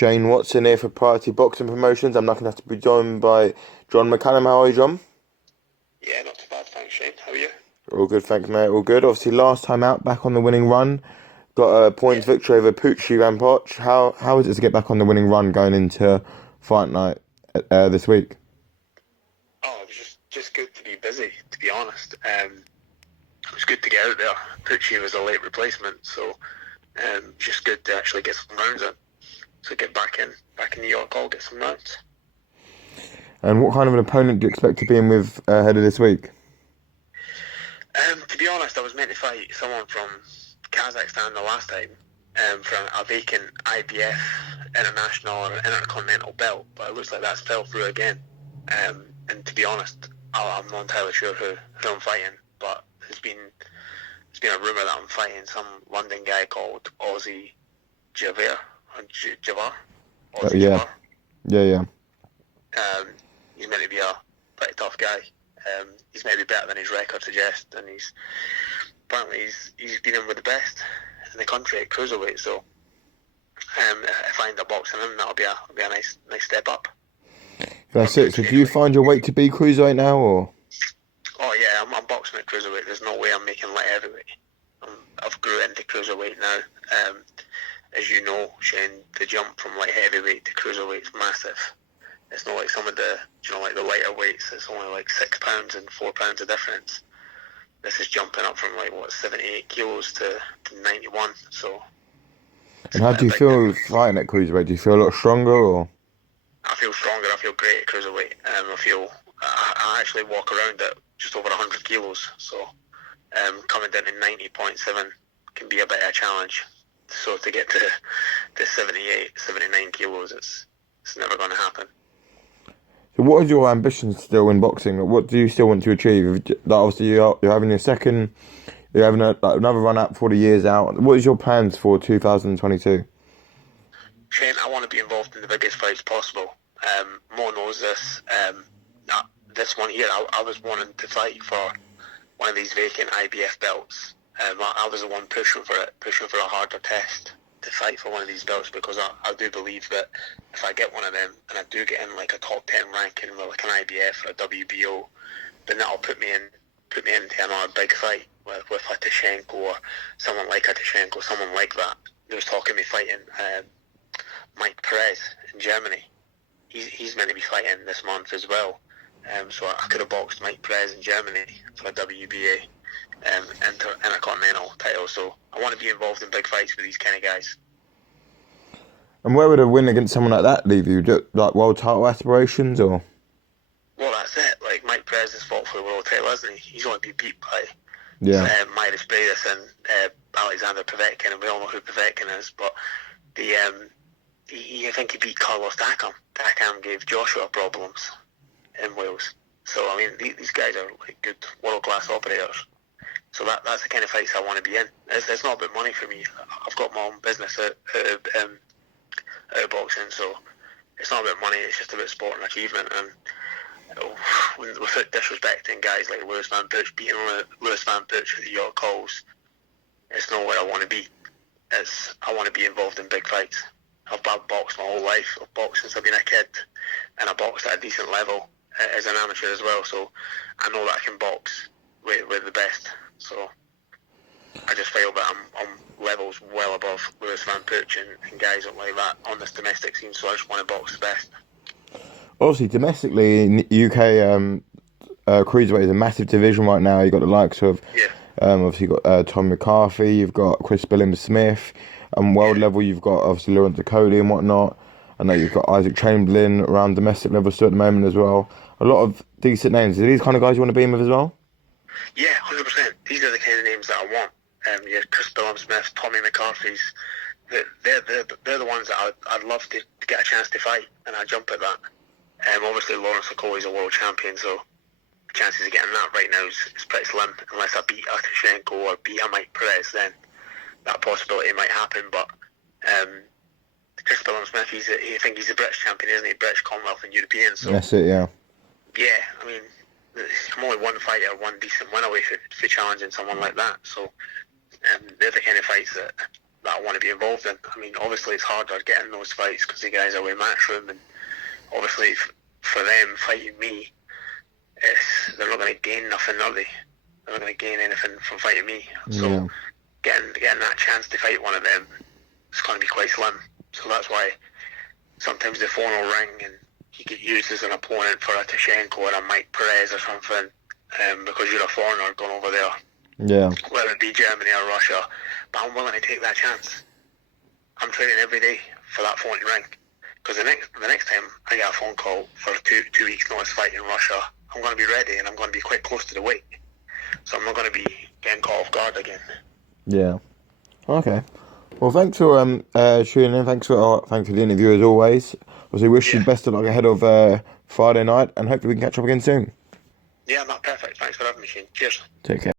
Shane Watson here for Priority Boxing Promotions. I'm lucky enough to be joined by John McCallum. How are you, John? Yeah, not too bad, thanks, Shane. How are you? All good, thanks, mate. All good. Obviously, last time out, back on the winning run. Got a Yeah. points victory over Pucci Rampoch. How is it to get back on the winning run going into fight night this week? Oh, it was just good to be busy, to be honest. It was good to get out there. Pucci was a late replacement, so just good to actually get some rounds in. So get back in New York, I'll get some rounds. And what kind of an opponent do you expect to be in with ahead of this week? To be honest, I was meant to fight someone from Kazakhstan the last time for a vacant IBF international or intercontinental belt, but it looks like that's fell through again. And to be honest, I'm not entirely sure who I'm fighting, but there's been a rumor that I'm fighting some London guy called Aussie Javar or Javar, Aussie Yeah, Javar. yeah, yeah. Um, he's meant to be a pretty tough guy. He's maybe better than his record suggests, and he's been in with the best in the country at cruiserweight. So if I end up boxing him, that'll be a nice step up for That's it. So, Pucci do you anyway. find your weight to be cruiserweight now, or? Oh yeah, I'm boxing at cruiserweight. There's no way I'm making light heavyweight. I've grew into cruiserweight now. Um, as you know, Shane, the jump from light heavyweight to cruiserweight is massive. It's not like some of the, like the lighter weights. It's only like £6 and £4 of difference. This is jumping up from 78 kilos to 91. So it's And how quite do a you big feel difference. fighting at cruiserweight? Do you feel a lot stronger, or? I feel stronger. I feel great at cruiserweight. I actually walk around at just over 100 kilos. So coming down to 90.7 can be a bit of a challenge. So to get to 78, 79 kilos, it's never going to happen. So what is your ambitions still in boxing? What do you still want to achieve? Like obviously you're having your second, you're having another run out for the years out. What is your plans for 2022? Shane, I want to be involved in the biggest fights possible. Mo knows this. This one here, I was wanting to fight for one of these vacant IBF belts. I was the one pushing for it, pushing for a harder test to fight for one of these belts because I do believe that if I get one of them and I do get in like a top 10 ranking with like an IBF or a WBO, then that'll put me into another big fight with a Tashenko or someone like a Tashenko, someone like that. There was talking me fighting Mike Perez in Germany. He's meant to be fighting this month as well. So I could have boxed Mike Perez in Germany for a WBA intercontinental title. So I want to be involved in big fights with these kind of guys. And where would a win against someone like that leave you? Like world title aspirations, or? Well, that's it. Like Mike Perez has fought for the world title, hasn't he? He's only been beat by Yeah. Miris Briedis and Alexander Povetkin, and we all know who Povetkin is. But the I think he beat Carlos Takam. Takam gave Joshua problems in Wales. So I mean, these guys are like good world class operators. So that's the kind of fights I want to be in. It's not about money for me. I've got my own business out of boxing, so it's not about money. It's just about sport and achievement. And without disrespecting guys like Lewis Van Putsch, beating Lewis Van Putsch at the York Halls, it's not where I want to be. I want to be involved in big fights. I've boxed my whole life. I've boxed since I've been a kid, and I boxed at a decent level as an amateur as well. So I know that I can box with the best. So I just feel that I'm on levels well above Lewis Van Putsch and guys like that on this domestic scene. So I just want to box the best. Obviously, domestically in the UK, cruiserweight is a massive division right now. You've got the likes of, Yeah, obviously you've got Tom McCarthy, you've got Chris Billam-Smith. World yeah, level, you've got obviously Lawrence Cody and whatnot. I know you've got Isaac Chamberlain around domestic level still at the moment as well. A lot of decent names. Are these kind of guys you want to be in with as well? yeah, 100%. These are the kind of names that I want. Yeah, Chris Billam-Smith, Tommy McCarthy's. They're the ones that I'd love to get a chance to fight, and I jump at that. Obviously, Lawrence is a world champion, so the chances of getting that right now is pretty slim. Unless I beat a Tashenko or beat a Mike Perez, then that possibility might happen. But um, Chris Billam-Smith, I think he's a British champion, isn't he? British, Commonwealth, and European. So That's it, yeah. yeah, I mean, I'm only one fighter, one decent win away for challenging someone like that. So they're the kind of fights that that I want to be involved in. I mean, obviously it's harder getting those fights because the guys are away matchroom, and obviously for them fighting me, they're not going to gain nothing, are they? They're not going to gain anything from fighting me. So getting that chance to fight one of them is going to be quite slim. So that's why sometimes the phone will ring and you get used as an opponent for a Tashenko or a Mike Perez or something, because you're a foreigner going over there. Yeah. Whether it be Germany or Russia, but I'm willing to take that chance. I'm training every day for that phone to ring, because the next time I get a phone call for a 2 weeks notice fight in Russia, I'm going to be ready and I'm going to be quite close to the weight, so I'm not going to be getting caught off guard again. Yeah. Okay. Well, thanks for tuning in. Thanks for the interview as always. Obviously, wish you best of luck ahead of Friday night, and hopefully we can catch up again soon. Yeah, not perfect. Thanks for having me, Shane. Cheers. Take care.